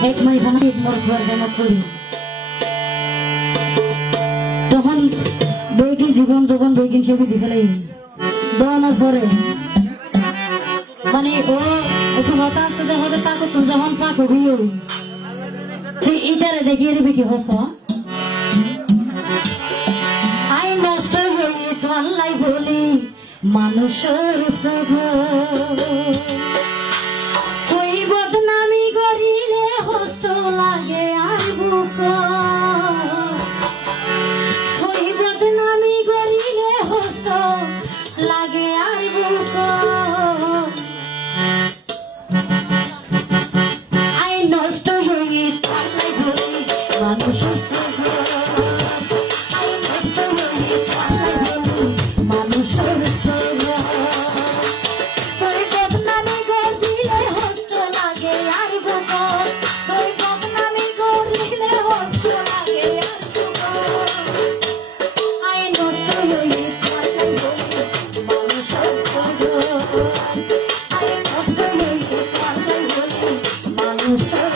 এক মাস খানা এক মোর ঘর জানা করি তখন বেগিন জীবন যখন বেগিন সে দিতে ফেলাই দেওয়ানোর পরে মানে ও একটু হতাশ হতে তাকে তো যখন ফাঁক হবি তুই ইটারে দেখিয়ে দিবি কি হস আই নষ্ট হয়ে তো আল্লাহ বলি মানুষের সব তুই বদনামি করিলে হস্ত লাগে আর বুক তুই বদনামি করিলে হস্ত লাগে আর বুক আই নষ্ট হয়ে তো আল্লাহ বলি মানুষের সব আই নষ্ট হয়ে তো আল্লাহ বলি মানুষের সব তুই বদনামি করিলে হস্ত লাগে আর বুক তুই বদনামি করিলে হস্ত লাগে আর বুক আই নষ্ট হয়ে তো আল্লাহ বলি মানুষের সব আই নষ্ট হয়ে তো আল্লাহ বলি মানুষের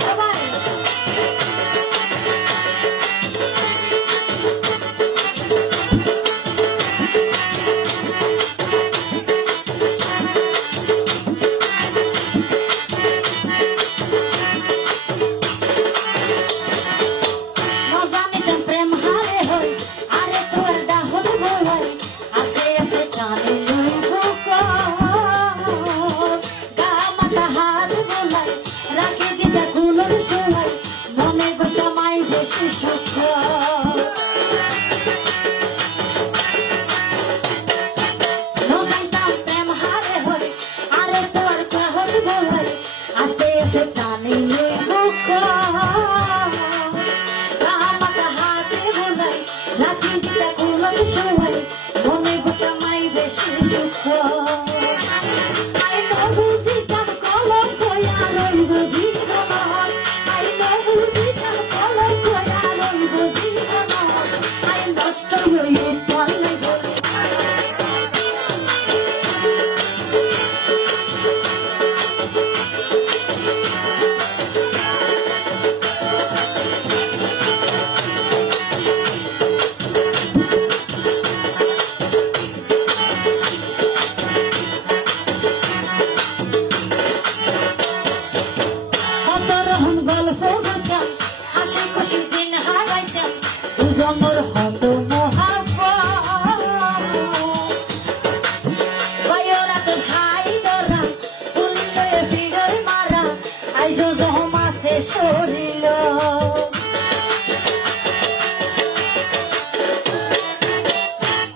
সবাই নজানিতে প্রেম হারে হই আরে তোর ডাহল বলাই আস্তে আস্তে টানে লই বুক গা মাথা হাত বলাই রাখি দিতে কুলোর সলাই মনে গোটা মাই বেশি সুখ নজানিতাম প্রেম হারে হই আরে তোর ডাহল বলাই আস্তে আস্তে টানে লই বুক মাথা হাতে বলাই রাখি দিতে কুলোর সলাই মনে গোটা মাই বেশি সুখ আই নবুঝি কাম কলম কয়া রইব জীবন আই নবুঝি কাম কলম কয়া রইব জীবন আই নষ্ট হয়ে পারলে বলি কত রকম গল্প বলতাম হাসি খুশি দিন হারাইতাম দুজনের হত মহারাত হাই ধরা তুললে ফিগর মারা আইজ জমাসে শরীর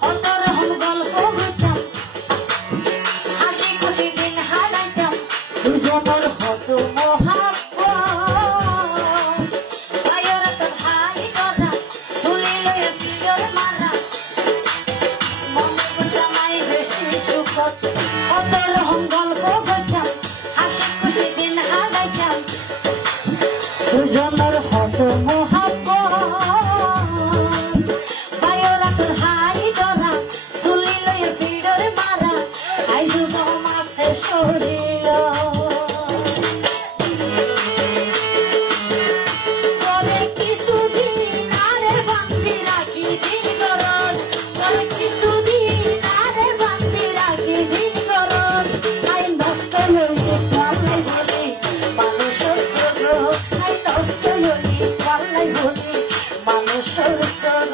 কত রকম গল্প বলতাম হাসি খুশি দিন হারাইতাম দুজনের হত কত রকম গল্প বলতাম হাসি খুশি দিন হারাইতাম দুজনের হত বায়রাতের হাই ধরা তুলি লইয়া ভিড়ের মারা আইজ জমাসে শরীর পরে কিছুদিন আরে বান্ধি রাখি দিন গরজ পরে কিছুদিন আরে বান্ধি রাখি দিন গরজ আই নষ্ট হইতে পারলে বলি মানুষের সব আই নষ্ট হইতে পারলে বলি মানুষের সব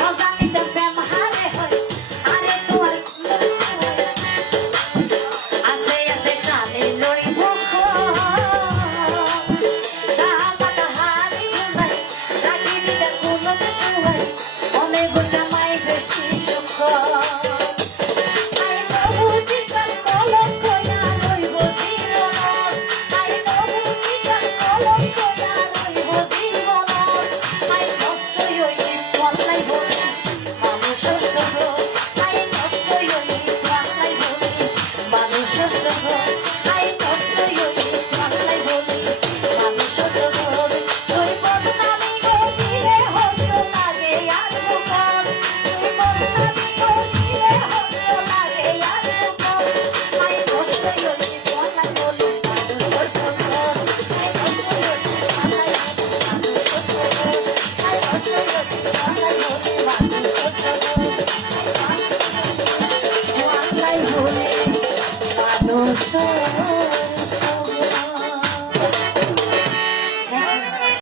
রজনীতে প্রেম হারে হয় আরে তোমার আস্তে আস্তে কানে লইব কামাটা হারি নাই রাখি দিতে কোনো কিছু হয় অনেক গোটা মাই বেশি সুখ মানুষ